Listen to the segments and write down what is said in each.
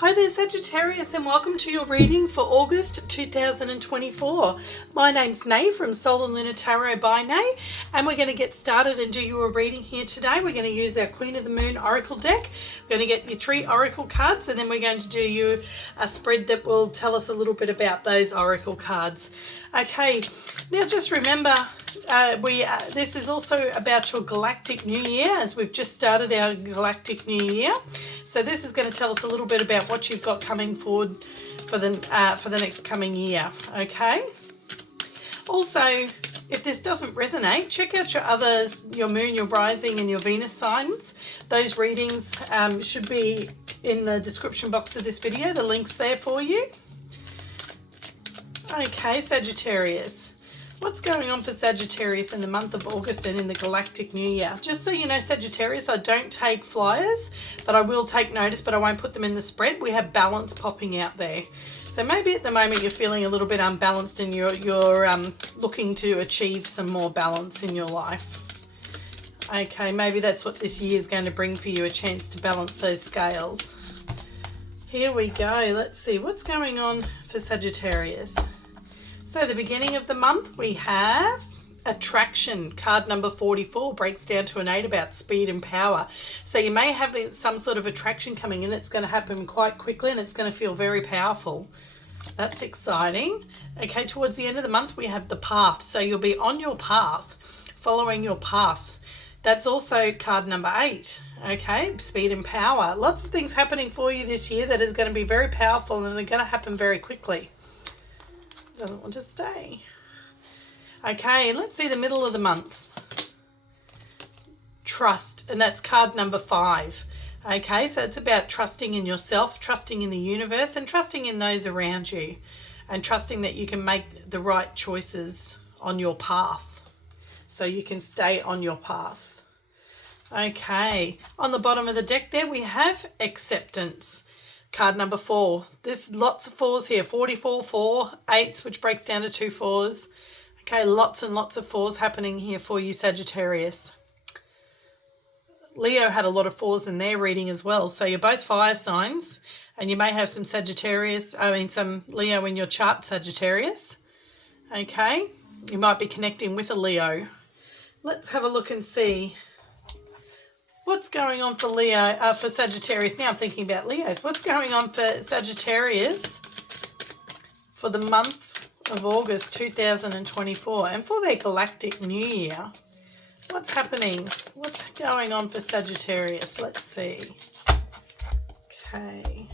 Hi there Sagittarius, and welcome to your reading for August 2024. My name's Nay from Solar Lunar Tarot by Nay, and we're going to get started and do you a reading here today. We're going to use our Queen of the Moon Oracle deck. We're going to get you 3 Oracle cards, and then we're going to do you a spread that will tell us a little bit about those Oracle cards. Okay, now just remember, this is also about your Galactic New Year, as we've just started our Galactic New Year. So this is going to tell us a little bit about what you've got coming forward for the next coming year. Okay. Also, if this doesn't resonate, check out your others, your Moon, your Rising, and your Venus signs. Those readings should be in the description box of this video. The link's there for you. Okay, Sagittarius. What's going on for Sagittarius in the month of August and in the Galactic New Year? Just so you know, Sagittarius, I don't take flyers, but I will take notice, but I won't put them in the spread. We have balance popping out there. So maybe at the moment you're feeling a little bit unbalanced and you're looking to achieve some more balance in your life. Okay, maybe that's what this year is going to bring for you, a chance to balance those scales. Here we go. Let's see what's going on for Sagittarius. So the beginning of the month, we have attraction. Card number 44 breaks down to an 8 about speed and power. So you may have some sort of attraction coming in. It's going to happen quite quickly and it's going to feel very powerful. That's exciting. Okay, towards the end of the month, we have the path. So you'll be on your path, following your path. That's also card number 8. Okay, speed and power. Lots of things happening for you this year that is going to be very powerful and they're going to happen very quickly. Doesn't want to stay. Okay, let's see the middle of the month. Trust, and that's card number 5. Okay, so it's about trusting in yourself, trusting in the universe, and trusting in those around you, and trusting that you can make the right choices on your path, so you can stay on your path. Okay, on the bottom of the deck there we have acceptance. Card number 4. There's lots of 4s here. 44, 4, 8s, which breaks down to 2 4s. Okay, lots and lots of 4s happening here for you, Sagittarius. Leo had a lot of 4s in their reading as well. So you're both fire signs, and you may have some some Leo in your chart, Sagittarius. Okay, you might be connecting with a Leo. Let's have a look and see what's going on for for Sagittarius. Now I'm thinking about Leos. What's going on for Sagittarius for the month of August 2024 and for their Galactic New Year? What's happening? What's going on for Sagittarius? Let's see. Okay.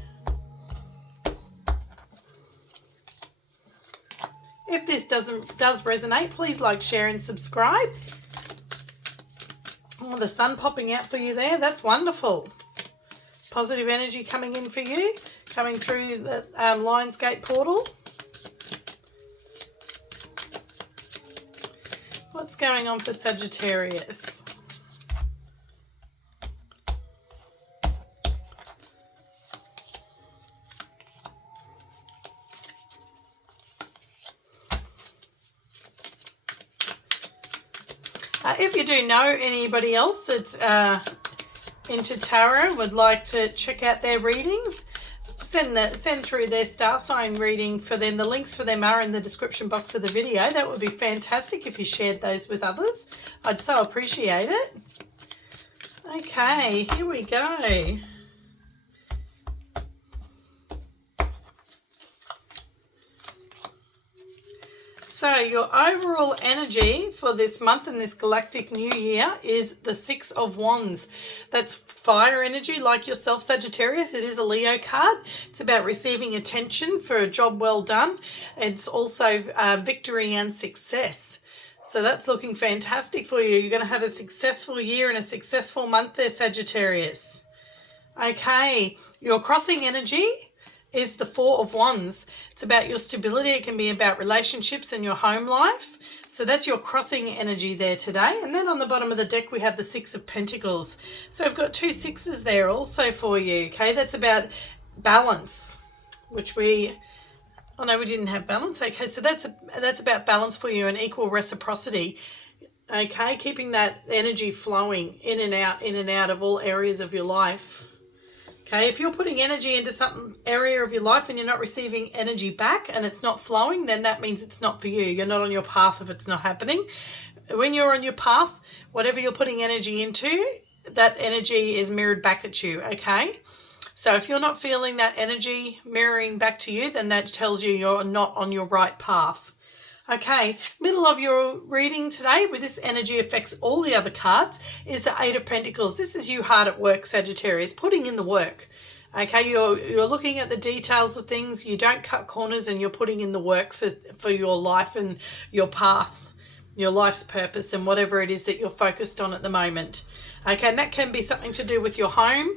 If this does resonate, please like, share, and subscribe. Oh, the sun popping out for you there. That's wonderful. Positive energy coming in for you, coming through the Lionsgate portal. What's going on for Sagittarius? If you do know anybody else that's into tarot, would like to check out their readings, send through their star sign reading for them. The links for them are in the description box of the video. That would be fantastic if you shared those with others. I'd so appreciate it. Okay, here we go. So your overall energy for this month and this Galactic New Year is the 6 of Wands. That's fire energy like yourself, Sagittarius. It is a Leo card. It's about receiving attention for a job well done. It's also victory and success. So that's looking fantastic for you. You're going to have a successful year and a successful month there, Sagittarius. Okay, your crossing energy is the 4 of Wands. It's about your stability. It can be about relationships and your home life. So that's your crossing energy there today. And then on the bottom of the deck, we have the 6 of Pentacles. So I've got 2 6s there also for you. Okay, that's about balance, which we didn't have balance. Okay, so that's about balance for you and equal reciprocity. Okay, keeping that energy flowing in and out of all areas of your life. Okay, if you're putting energy into some area of your life and you're not receiving energy back and it's not flowing, then that means it's not for you. You're not on your path if it's not happening. When you're on your path, whatever you're putting energy into, that energy is mirrored back at you, okay? So if you're not feeling that energy mirroring back to you, then that tells you you're not on your right path. Okay, middle of your reading today, where this energy affects all the other cards, is the Eight of Pentacles. This is you hard at work, Sagittarius, putting in the work. Okay, you're looking at the details of things. You don't cut corners, and you're putting in the work for your life and your path, your life's purpose, and whatever it is that you're focused on at the moment. Okay, and that can be something to do with your home,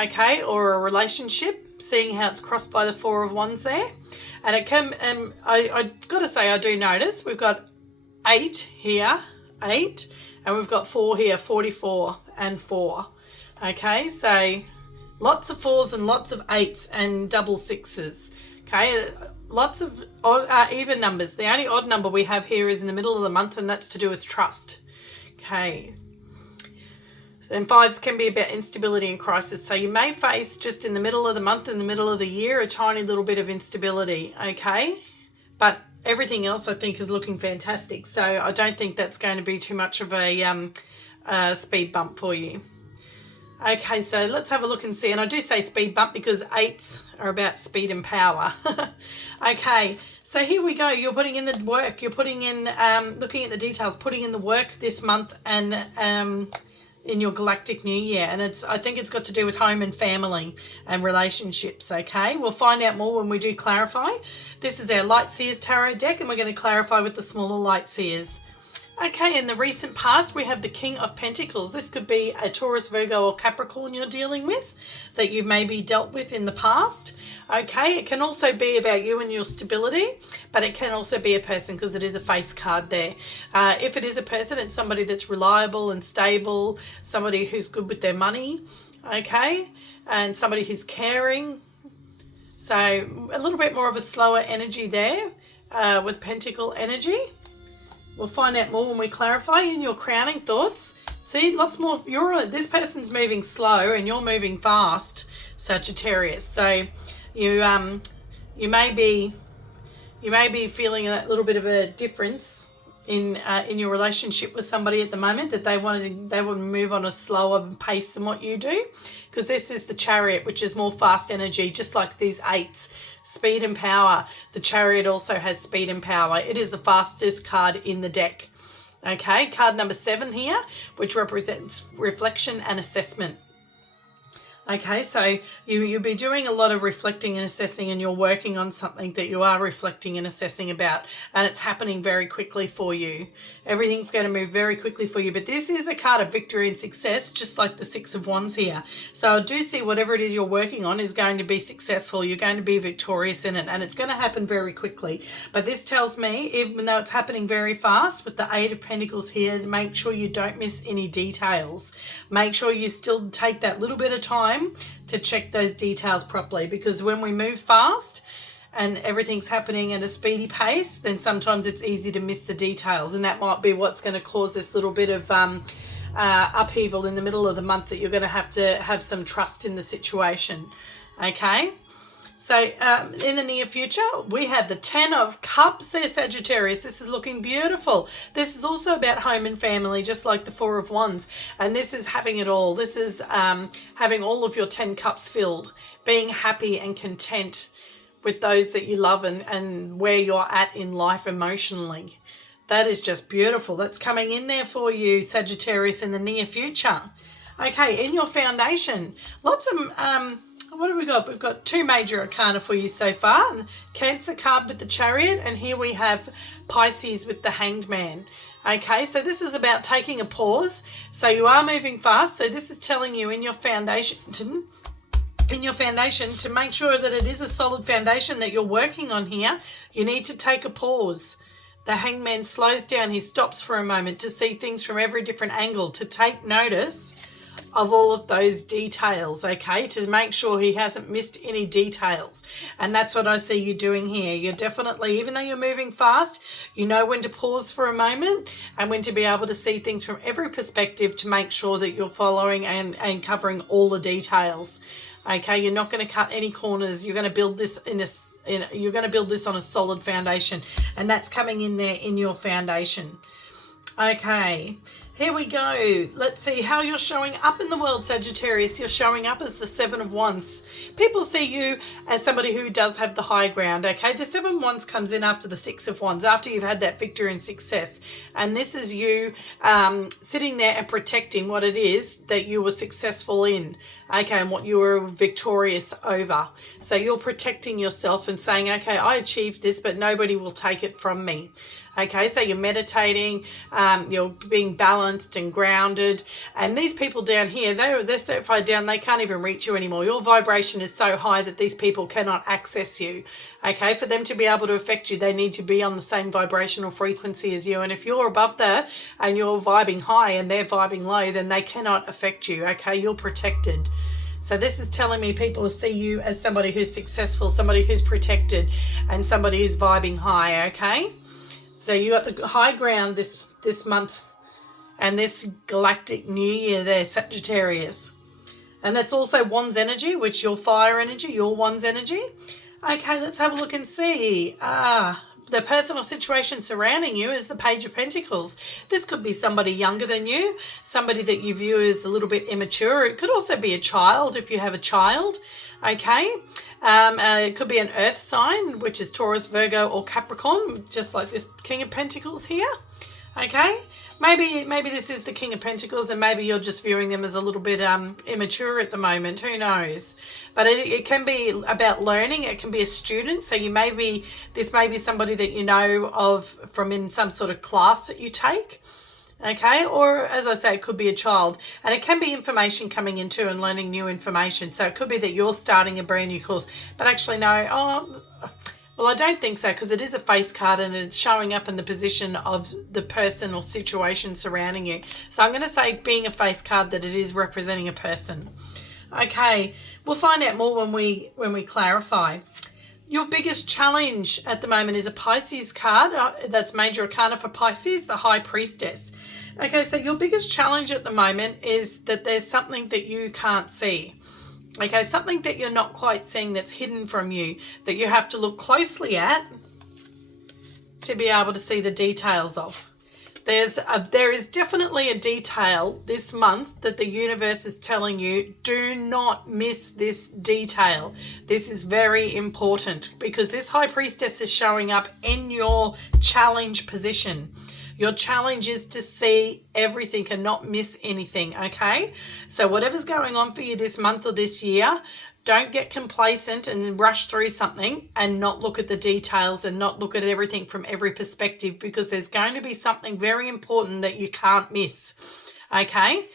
okay, or a relationship, seeing how it's crossed by the Four of Wands there. And it can, I got to say, I do notice we've got 8 here, 8, and we've got 4 here, 44 and 4. Okay, so lots of 4s and lots of 8s and double 6s. Okay, lots of even numbers. The only odd number we have here is in the middle of the month, and that's to do with trust. Okay. And 5s can be about instability and crisis. So you may face just in the middle of the month, in the middle of the year, a tiny little bit of instability, okay? But everything else I think is looking fantastic. So I don't think that's going to be too much of a speed bump for you. Okay, so let's have a look and see. And I do say speed bump because 8s are about speed and power. Okay, so here we go. You're putting in the work. You're putting in, looking at the details, putting in the work this month and in your Galactic New Year, and I think it's got to do with home and family and relationships, okay? We'll find out more when we do clarify. This is our Light Seers Tarot deck, and we're going to clarify with the smaller Light Seers. Okay, in the recent past, we have the King of Pentacles. This could be a Taurus, Virgo, or Capricorn you're dealing with that you've maybe dealt with in the past. Okay, it can also be about you and your stability, but it can also be a person because it is a face card there. If it is a person, it's somebody that's reliable and stable, somebody who's good with their money, okay, and somebody who's caring. So a little bit more of a slower energy there with Pentacle energy. We'll find out more when we clarify. In your crowning thoughts, see, lots more. This person's moving slow and you're moving fast, Sagittarius. So you may be feeling a little bit of a difference in your relationship with somebody at the moment, that they want to move on a slower pace than what you do, because this is the Chariot, which is more fast energy, just like these 8s. Speed and power. The Chariot also has speed and power. It is the fastest card in the deck. Okay, card number 7 here, which represents reflection and assessment. Okay, so you'll be doing a lot of reflecting and assessing, and you're working on something that you are reflecting and assessing about, and it's happening very quickly for you. Everything's going to move very quickly for you, but this is a card of victory and success, just like the 6 of Wands here. So I do see whatever it is you're working on is going to be successful. You're going to be victorious in it, and it's going to happen very quickly. But this tells me, even though it's happening very fast, with the 8 of Pentacles here, make sure you don't miss any details. Make sure you still take that little bit of time to check those details properly, because when we move fast and everything's happening at a speedy pace, then sometimes it's easy to miss the details, and that might be what's going to cause this little bit of upheaval in the middle of the month, that you're going to have some trust in the situation. Okay, so in the near future, we have the 10 of Cups there, Sagittarius. This is looking beautiful. This is also about home and family, just like the 4 of Wands. And this is having it all. This is having all of your 10 cups filled, being happy and content with those that you love and where you're at in life emotionally. That is just beautiful. That's coming in there for you, Sagittarius, in the near future. Okay, in your foundation, lots of... what have we got? We've got 2 major arcana for you so far. Cancer card with the Chariot, and here we have Pisces with the Hanged Man. Okay, so this is about taking a pause. So you are moving fast. So this is telling you in your foundation to make sure that it is a solid foundation that you're working on here. You need to take a pause. The Hanged Man slows down. He stops for a moment to see things from every different angle, to take notice of all of those details, okay, to make sure he hasn't missed any details. And that's what I see you doing here. You're definitely, even though you're moving fast, you know when to pause for a moment and when to be able to see things from every perspective to make sure that you're following and covering all the details. Okay, you're not going to cut any corners. You're going to build this you're going to build this on a solid foundation, and that's coming in there in your foundation. Okay, here we go. Let's see how you're showing up in the world, Sagittarius. You're showing up as the Seven of Wands. People see you as somebody who does have the high ground, okay? The Seven of Wands comes in after the Six of Wands, after you've had that victory and success. And this is you sitting there and protecting what it is that you were successful in, okay, and what you were victorious over. So you're protecting yourself and saying, okay, I achieved this, but nobody will take it from me. Okay, so you're meditating, you're being balanced and grounded. And these people down here, they're so far down, they can't even reach you anymore. Your vibration is so high that these people cannot access you. Okay, for them to be able to affect you, they need to be on the same vibrational frequency as you. And if you're above that and you're vibing high and they're vibing low, then they cannot affect you. Okay, you're protected. So this is telling me people see you as somebody who's successful, somebody who's protected, and somebody who's vibing high, okay? So you got the high ground this month and this galactic new year there, Sagittarius. And that's also Wands energy, which your fire energy, your Wands energy. Okay, let's have a look and see. The personal situation surrounding you is the Page of Pentacles. This could be somebody younger than you, somebody that you view as a little bit immature. It could also be a child if you have a child. Okay, it could be an earth sign, which is Taurus, Virgo, or Capricorn, just like this King of Pentacles here. Okay, maybe this is the King of Pentacles, and maybe you're just viewing them as a little bit immature at the moment. Who knows? But it can be about learning. It can be a student. So this may be somebody that you know of from in some sort of class that you take. Okay, or as I say, it could be a child, and it can be information coming into and learning new information. So it could be that you're starting a brand new course, but actually no, well, I don't think so, because it is a face card and it's showing up in the position of the person or situation surrounding you. So I'm going to say, being a face card, that it is representing a person. Okay, we'll find out more when we clarify. Your biggest challenge at the moment is a Pisces card. That's major arcana for Pisces, the High Priestess. Okay, so your biggest challenge at the moment is that there's something that you can't see. Okay, something that you're not quite seeing, that's hidden from you, that you have to look closely at to be able to see the details of. There is definitely a detail this month that the universe is telling you, do not miss this detail. This is very important, because this High Priestess is showing up in your challenge position. Your challenge is to see everything and not miss anything, okay? So whatever's going on for you this month or this year, don't get complacent and rush through something and not look at the details and not look at everything from every perspective, because there's going to be something very important that you can't miss, okay?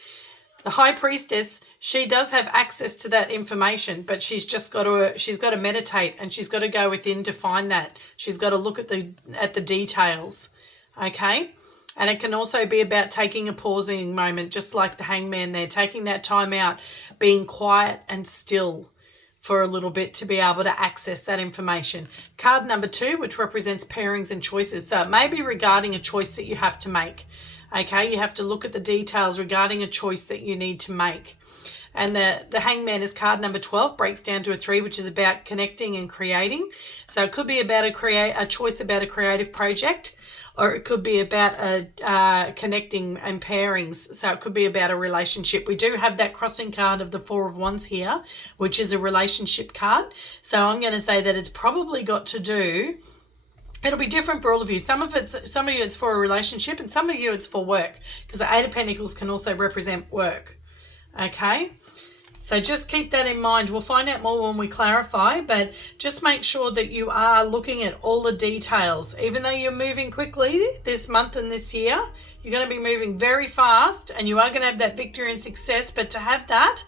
The High Priestess, she does have access to that information, but she's got to meditate, and she's got to go within to find that. She's got to look at the details, okay? And it can also be about taking a pausing moment, just like the Hangman there, taking that time out, being quiet and still for a little bit to be able to access that information. Card number 2, which represents pairings and choices. So it may be regarding a choice that you have to make. Okay, you have to look at the details regarding a choice that you need to make. And the Hangman is card number 12, breaks down to a 3, which is about connecting and creating. So it could be about a choice about a creative project, or it could be about connecting and pairings. So it could be about a relationship. We do have that crossing card of the 4 of Wands here, which is a relationship card. So I'm going to say that it's probably got to do, it'll be different for all of you. Some of you it's for a relationship, and some of you it's for work, because the 8 of Pentacles can also represent work. Okay, so just keep that in mind. We'll find out more when we clarify, but just make sure that you are looking at all the details. Even though you're moving quickly this month and this year, you're going to be moving very fast, and you are going to have that victory and success. But to have that,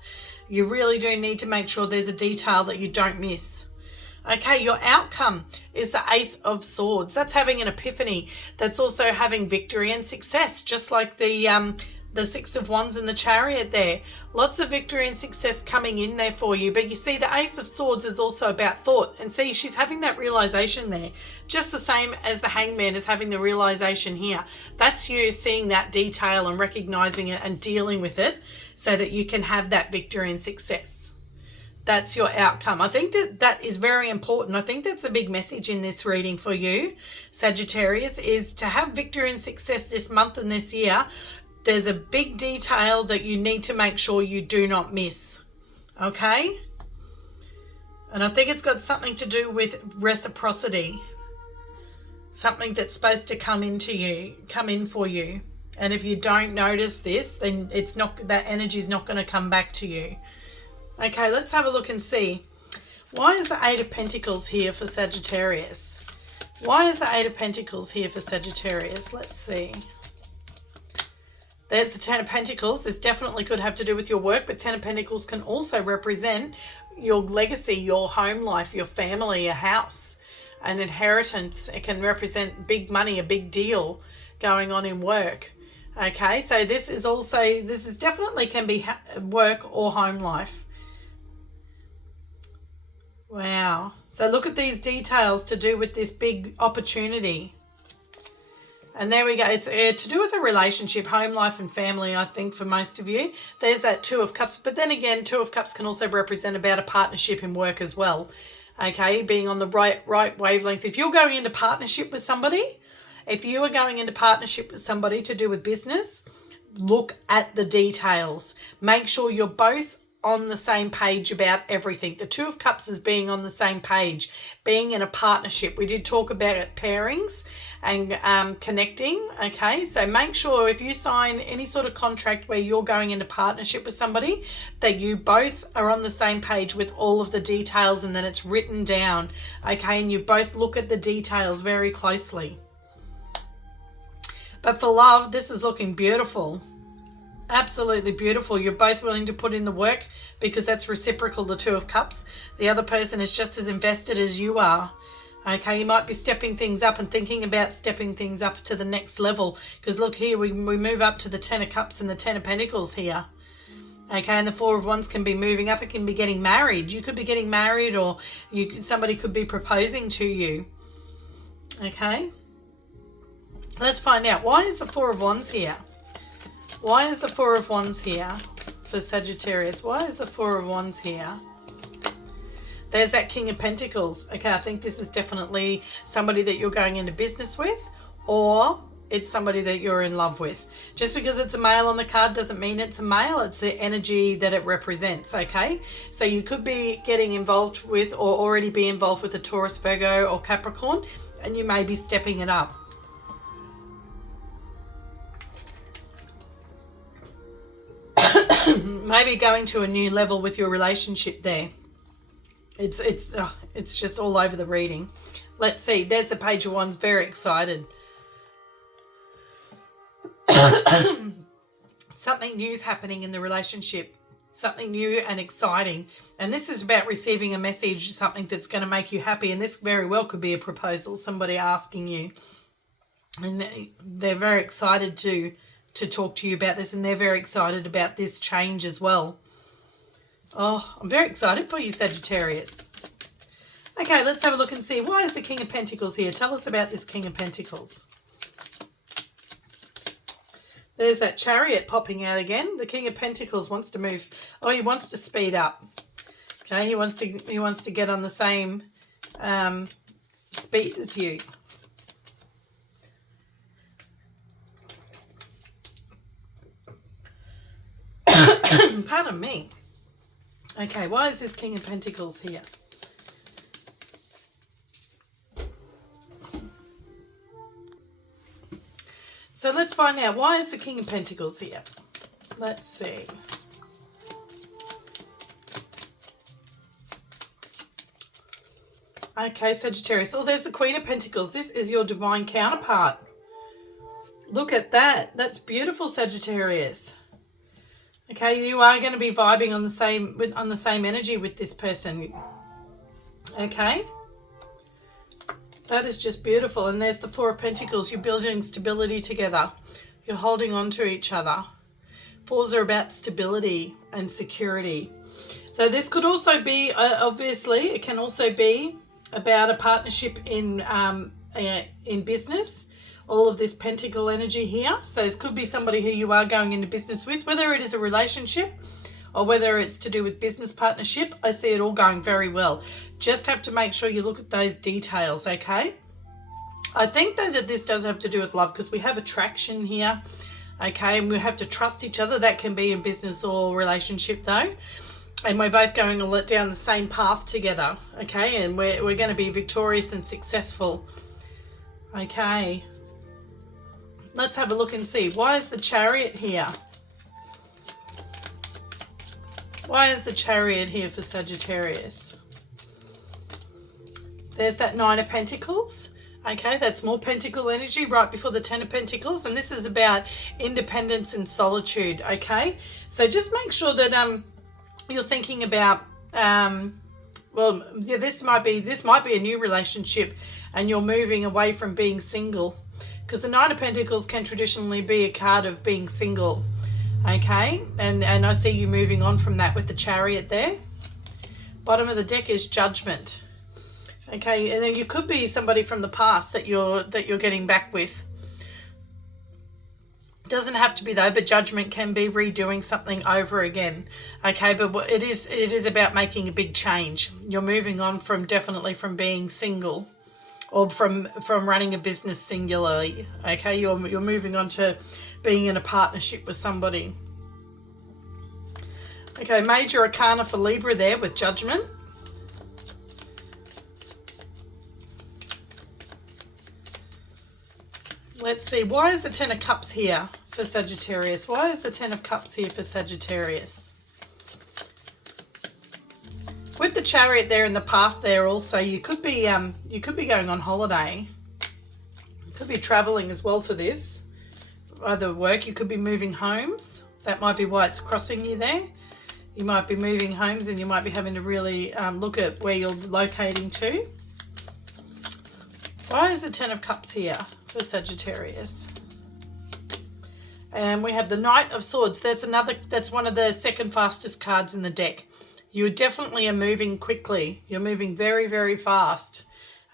you really do need to make sure there's a detail that you don't miss. Okay, your outcome is the Ace of Swords. That's having an epiphany. That's also having victory and success, just like the 6 of Wands and the Chariot there. Lots of victory and success coming in there for you. But you see, the Ace of Swords is also about thought. And see, she's having that realization there. Just the same as the Hangman is having the realization here. That's you seeing that detail and recognizing it and dealing with it so that you can have that victory and success. That's your outcome. I think that is very important. I think that's a big message in this reading for you, Sagittarius, is to have victory and success this month and this year. There's a big detail that you need to make sure you do not miss. Okay? And I think it's got something to do with reciprocity. Something that's supposed to come in for you. And if you don't notice this, then that energy is not going to come back to you. Okay, let's have a look and see. Why is the Eight of Pentacles here for Sagittarius? Why is the Eight of Pentacles here for Sagittarius? Let's see. There's the Ten of Pentacles. This definitely could have to do with your work, but Ten of Pentacles can also represent your legacy, your home life, your family, a house, an inheritance. It can represent big money, a big deal going on in work. Okay, so this is definitely can be work or home life. Wow. So look at these details to do with this big opportunity. And there we go. It's to do with a relationship, home life and family, I think, for most of you. There's that Two of Cups. But then again, Two of Cups can also represent about a partnership in work as well. Okay, being on the right wavelength. If you're going into partnership with somebody, if you are going into partnership with somebody to do with business, look at the details. Make sure you're both on the same page about everything. The Two of Cups is being on the same page, being in a partnership. We did talk about it, pairings and connecting. Okay, so make sure if you sign any sort of contract where you're going into partnership with somebody, that you both are on the same page with all of the details, and then it's written down. Okay, and you both look at the details very closely. But for love, this is looking beautiful. Absolutely beautiful. You're both willing to put in the work because that's reciprocal, the Two of Cups. The other person is just as invested as you are. Okay, you might be stepping things up and thinking about stepping things up to the next level. Because look here, we move up to the Ten of Cups and the Ten of Pentacles here. Okay, and the Four of Wands can be moving up. It can be getting married. You could be getting married, or somebody could be proposing to you. Okay, let's find out. Why is the Four of Wands here? Why is the Four of Wands here for Sagittarius? Why is the Four of Wands here? There's that King of Pentacles. Okay, I think this is definitely somebody that you're going into business with, or it's somebody that you're in love with. Just because it's a male on the card doesn't mean it's a male. It's the energy that it represents, okay? So you could be getting involved with, or already be involved with, a Taurus, Virgo, or Capricorn, and you may be stepping it up. Maybe going to a new level with your relationship there. It's just all over the reading. Let's see. There's the Page of Wands. Very excited. Something new is happening in the relationship. Something new and exciting. And this is about receiving a message, something that's going to make you happy. And this very well could be a proposal, somebody asking you. And they're very excited to talk to you about this, and they're very excited about this change as well. Oh, I'm very excited for you, Sagittarius. Okay, let's have a look and see. Why is the King of Pentacles here? Tell us about this King of Pentacles. There's that Chariot popping out again. The King of Pentacles wants to move. Oh, he wants to speed up. Okay, he wants to get on the same speed as you. Pardon me. Okay, why is this King of Pentacles here? So let's find out, why is the King of Pentacles here? Let's see. Okay, Sagittarius. Oh, there's the Queen of Pentacles. This is your divine counterpart. Look at that. That's beautiful, Sagittarius. Okay, you are going to be vibing on the same energy with this person. Okay, that is just beautiful. And there's the Four of Pentacles. You're building stability together. You're holding on to each other. Fours are about stability and security. So this could also be, obviously, it can also be about a partnership in business. All of this pentacle energy here. So this could be somebody who you are going into business with, whether it is a relationship or whether it's to do with business partnership, I see it all going very well. Just have to make sure you look at those details, okay? I think though that this does have to do with love, because we have attraction here, okay, and we have to trust each other. That can be in business or relationship though, and we're both going down the same path together, okay, and we're going to be victorious and successful. Okay, let's have a look and see. Why is the Chariot here? Why is the Chariot here for Sagittarius? There's that Nine of Pentacles. Okay, that's more pentacle energy right before the Ten of Pentacles. And this is about independence and solitude, okay? So just make sure that you're thinking about, well, yeah, this might be a new relationship and you're moving away from being single. Because the Nine of Pentacles can traditionally be a card of being single, okay? And I see you moving on from that with the Chariot there. Bottom of the deck is Judgment. Okay, and then you could be somebody from the past that you're getting back with. Doesn't have to be though, but Judgment can be redoing something over again. Okay, but it is about making a big change. You're moving on definitely from being single, or from running a business singularly. Okay, you're moving on to being in a partnership with somebody. Okay, Major Arcana for Libra there with Judgment. Let's see, why is the Ten of Cups here for Sagittarius? Why is the Ten of Cups here for Sagittarius? With the Chariot there in the path there also, you could be going on holiday. You could be traveling as well for this. Either work, you could be moving homes. That might be why it's crossing you there. You might be moving homes and you might be having to really look at where you're locating to. Why is the Ten of Cups here for Sagittarius? And we have the Knight of Swords. That's one of the second fastest cards in the deck. You definitely are moving quickly. You're moving very, very fast,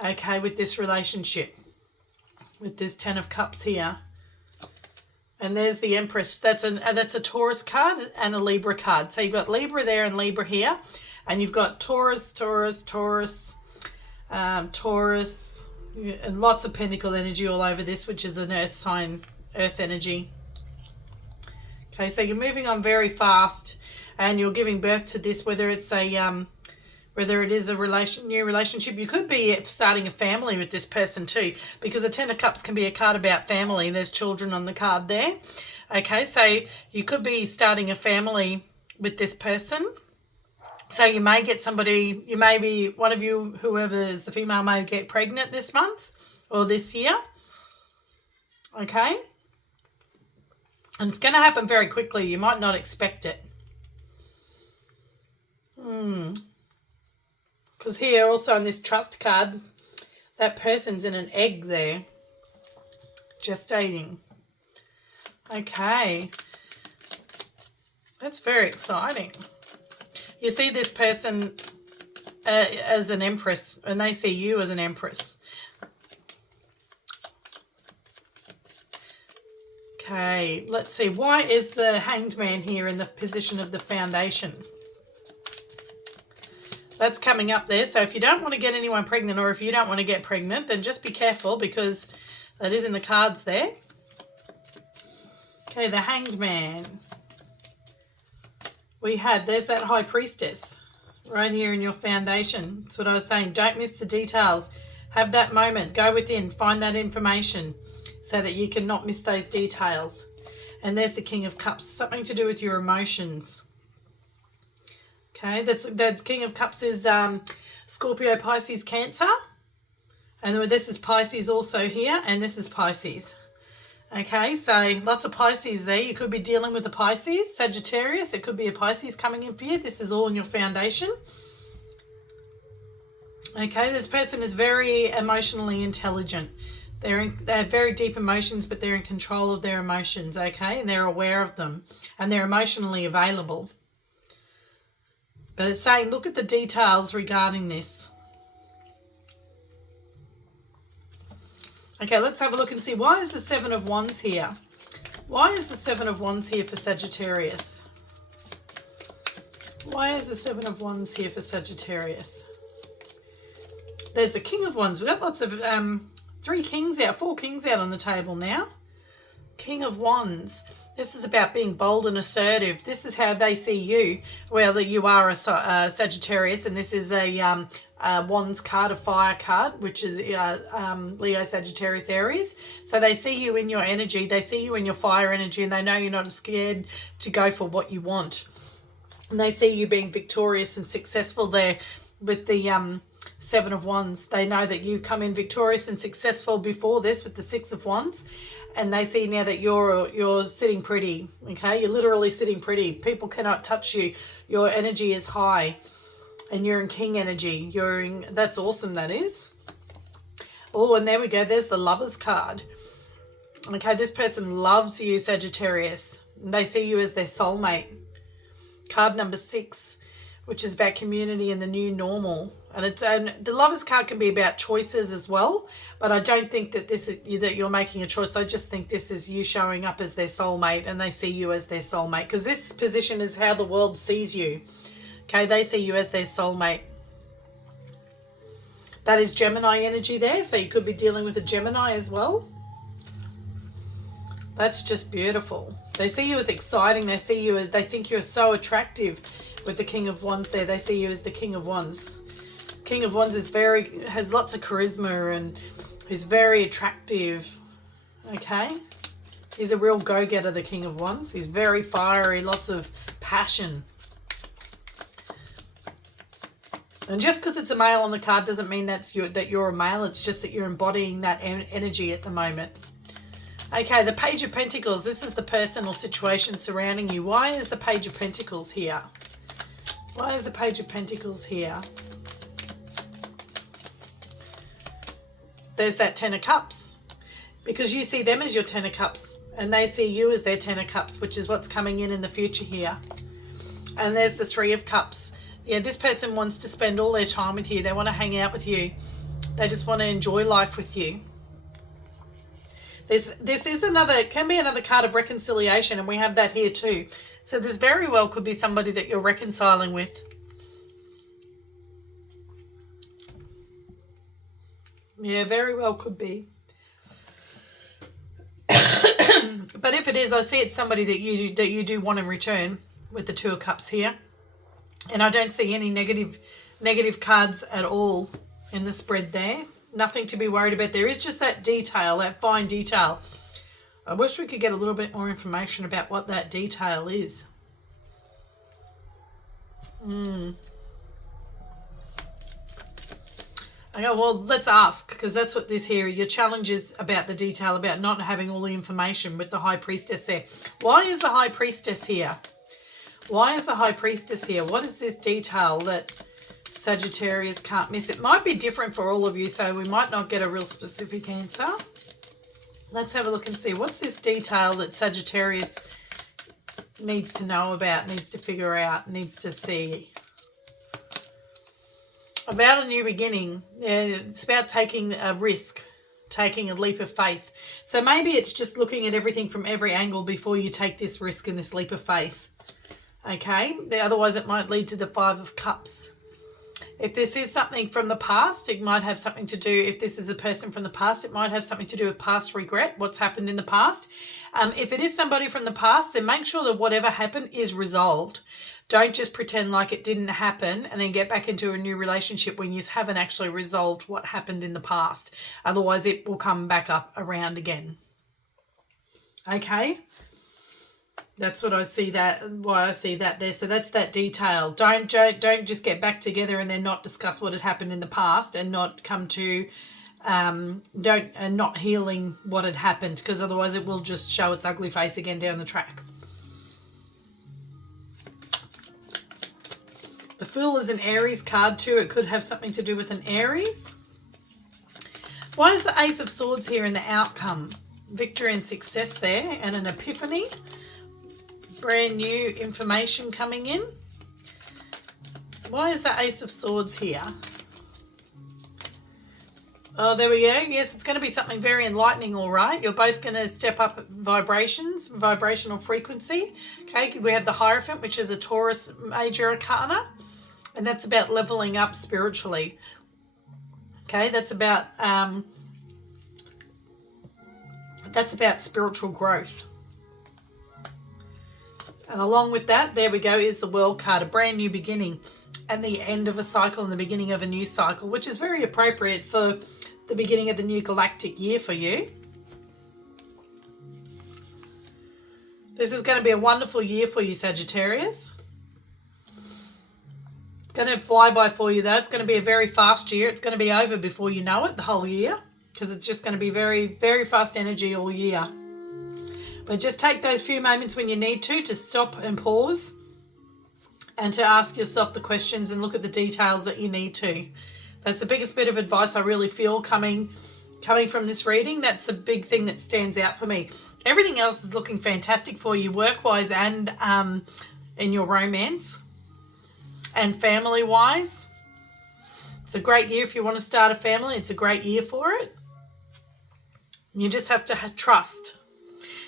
okay, with this relationship, with this Ten of Cups here. And there's the Empress. That's a Taurus card and a Libra card. So you've got Libra there and Libra here. And you've got Taurus, and lots of pentacle energy all over this, which is an earth sign, earth energy. Okay, so you're moving on very fast and you're giving birth to this, whether it is a new relationship. You could be starting a family with this person too, because a Ten of Cups can be a card about family. There's children on the card there. Okay, so you could be starting a family with this person. So you may get somebody, you may be, one of you, whoever is the female, may get pregnant this month or this year. Okay. And it's going to happen very quickly. You might not expect it. Because here also on this trust card, that person's in an egg there, gestating. Okay. That's very exciting. You see this person as an empress, and they see you as an empress. Okay, let's see. Why is the Hanged Man here in the position of the Foundation? That's coming up there. So if you don't want to get anyone pregnant, or if you don't want to get pregnant, then just be careful, because that is in the cards there. Okay, the Hanged Man. There's that High Priestess right here in your foundation. That's what I was saying. Don't miss the details. Have that moment. Go within. Find that information so that you cannot miss those details. And there's the King of Cups. Something to do with your emotions. Okay, that's King of Cups is Scorpio, Pisces, Cancer. And this is Pisces also here. And this is Pisces. Okay, so lots of Pisces there. You could be dealing with a Pisces, Sagittarius. It could be a Pisces coming in for you. This is all in your foundation. Okay, this person is very emotionally intelligent. They have very deep emotions, but they're in control of their emotions, okay? And they're aware of them. And they're emotionally available. But it's saying, look at the details regarding this. Okay, let's have a look and see. Why is the Seven of Wands here? Why is the Seven of Wands here for Sagittarius? Why is the Seven of Wands here for Sagittarius? There's the King of Wands. We've got lots of 4 kings out on the table now. King of Wands. This is about being bold and assertive. This is how they see you. Well, that you are a Sagittarius, and this is a Wands card, a fire card, which is Leo, Sagittarius, Aries. So they see you in your energy. They see you in your fire energy, and they know you're not scared to go for what you want. And they see you being victorious and successful there with the Seven of Wands. They know that you come in victorious and successful before this with the Six of Wands. And they see now that you're sitting pretty, okay? You're literally sitting pretty. People cannot touch you. Your energy is high, and you're in king energy. That's awesome, that is. Oh, and there we go. There's the Lovers card. Okay, this person loves you, Sagittarius. They see you as their soulmate. Card number 6, which is about community and the new normal. And the Lovers card can be about choices as well, but I don't think that that you're making a choice. I just think this is you showing up as their soulmate, and they see you as their soulmate, because this position is how the world sees you. Okay, they see you as their soulmate. That is Gemini energy there, so you could be dealing with a Gemini as well. That's just beautiful. They see you as exciting. They think you're so attractive. With the King of Wands there, they see you as the King of Wands. King of Wands has lots of charisma and is very attractive. Okay, he's a real go-getter, the King of Wands. He's very fiery, lots of passion. And just because it's a male on the card doesn't mean that you're a male. It's just that you're embodying that energy at the moment. Okay, the Page of Pentacles. This is the personal situation surrounding you. Why is the Page of Pentacles here? Why is the Page of Pentacles here? There's that Ten of Cups. Because you see them as your Ten of Cups, and they see you as their Ten of Cups, which is what's coming in the future here. And there's the Three of Cups. Yeah, this person wants to spend all their time with you. They want to hang out with you. They just want to enjoy life with you. This is it can be another card of reconciliation, and we have that here too. So this very well could be somebody that you're reconciling with. Yeah, very well could be. But if it is, I see it's somebody that you do want in return with the Two of Cups here. And I don't see any negative cards at all in the spread there. Nothing to be worried about. There is just that detail, that fine detail. I wish we could get a little bit more information about what that detail is. Okay, well, let's ask, because that's what this here, your challenge is about the detail, about not having all the information with the High Priestess there. Why is the High Priestess here? Why is the High Priestess here? What is this detail that Sagittarius can't miss? It might be different for all of you, so we might not get a real specific answer. Let's have a look and see. What's this detail that Sagittarius needs to know about, needs to figure out, needs to see? About a new beginning. Yeah, it's about taking a risk, taking a leap of faith. So maybe it's just looking at everything from every angle before you take this risk and this leap of faith. Okay, otherwise it might lead to the Five of Cups. If this is something from the past, it might have something to do, if this is a person from the past, it might have something to do with past regret, what's happened in the past. If it is somebody from the past, then make sure that whatever happened is resolved. Don't just pretend like it didn't happen and then get back into a new relationship when you haven't actually resolved what happened in the past. Otherwise, it will come back up around again. Okay? That's what I see why I see that there. So that's that detail. Don't just get back together and then not discuss what had happened in the past and not come to not healing what had happened, because otherwise it will just show its ugly face again down the track. The Fool is an Aries card too. It could have something to do with an Aries. Why is the Ace of Swords here in the outcome? Victory and success there, and an epiphany. Brand new information coming in. Why is the Ace of Swords here? Oh, there we go. Yes, it's going to be something very enlightening, all right. You're both going to step up vibrations, vibrational frequency. Okay, we have the Hierophant, which is a Taurus major arcana, and that's about leveling up spiritually. Okay, that's about spiritual growth. And along with that, there we go, is the World card, a brand new beginning and the end of a cycle and the beginning of a new cycle, which is very appropriate for the beginning of the new galactic year for you. This is going to be a wonderful year for you, Sagittarius. It's going to fly by for you, though. It's going to be a very fast year. It's going to be over before you know it, the whole year, because it's just going to be very, very fast energy all year. But just take those few moments when you need to stop and pause and to ask yourself the questions and look at the details that you need to. That's the biggest bit of advice I really feel coming from this reading. That's the big thing that stands out for me. Everything else is looking fantastic for you, work-wise and in your romance and family-wise. It's a great year if you want to start a family. It's a great year for it. You just have to trust.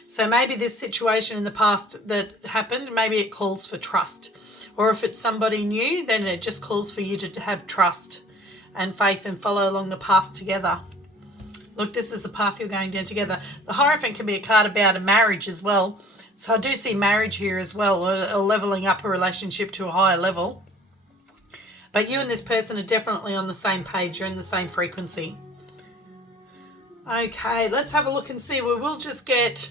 So maybe this situation in the past that happened, maybe it calls for trust. Or if it's somebody new, then it just calls for you to have trust and faith and follow along the path together. Look, this is the path you're going down together. The Hierophant can be a card about a marriage as well. So I do see marriage here as well, or leveling up a relationship to a higher level. But you and this person are definitely on the same page. You're in the same frequency. Okay, let's have a look and see. We'll just get...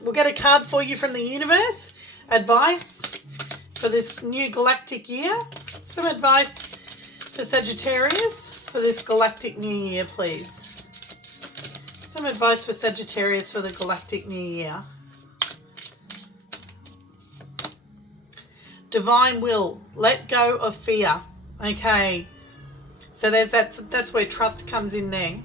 we'll get a card for you from the universe. Advice for this new galactic year. Some advice for Sagittarius for this galactic new year, please. Some advice for Sagittarius for the galactic new year. Divine will. Let go of fear. Okay. So there's that's where trust comes in there.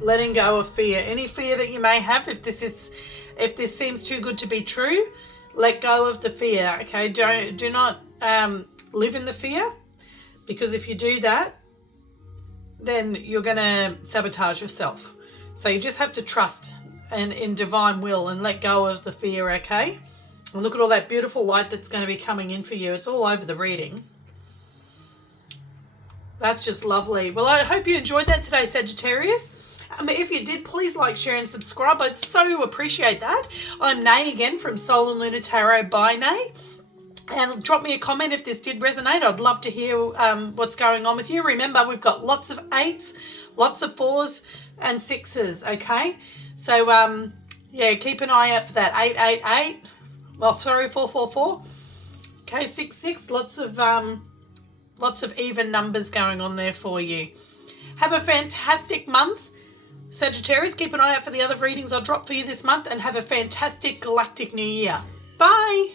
Letting go of fear. Any fear that you may have, if this seems too good to be true, let go of the fear. Okay, do not live in the fear, because if you do that, then you're going to sabotage yourself. So you just have to trust and in divine will and let go of the fear. Okay, and look at all that beautiful light that's going to be coming in for you. It's all over the reading. That's just lovely. Well, I hope you enjoyed that today, Sagittarius. If you did, please like, share and subscribe. I'd so appreciate that. I'm Nay again from Soul and Lunar Tarot by Nay. And drop me a comment if this did resonate. I'd love to hear what's going on with you. Remember, we've got lots of 8s, lots of 4s and 6s, okay? So, yeah, keep an eye out for that. 888. Well, sorry, 444. Okay, 66. Lots of even numbers going on there for you. Have a fantastic month, Sagittarius. Keep an eye out for the other readings I'll drop for you this month, and have a fantastic galactic new year. Bye.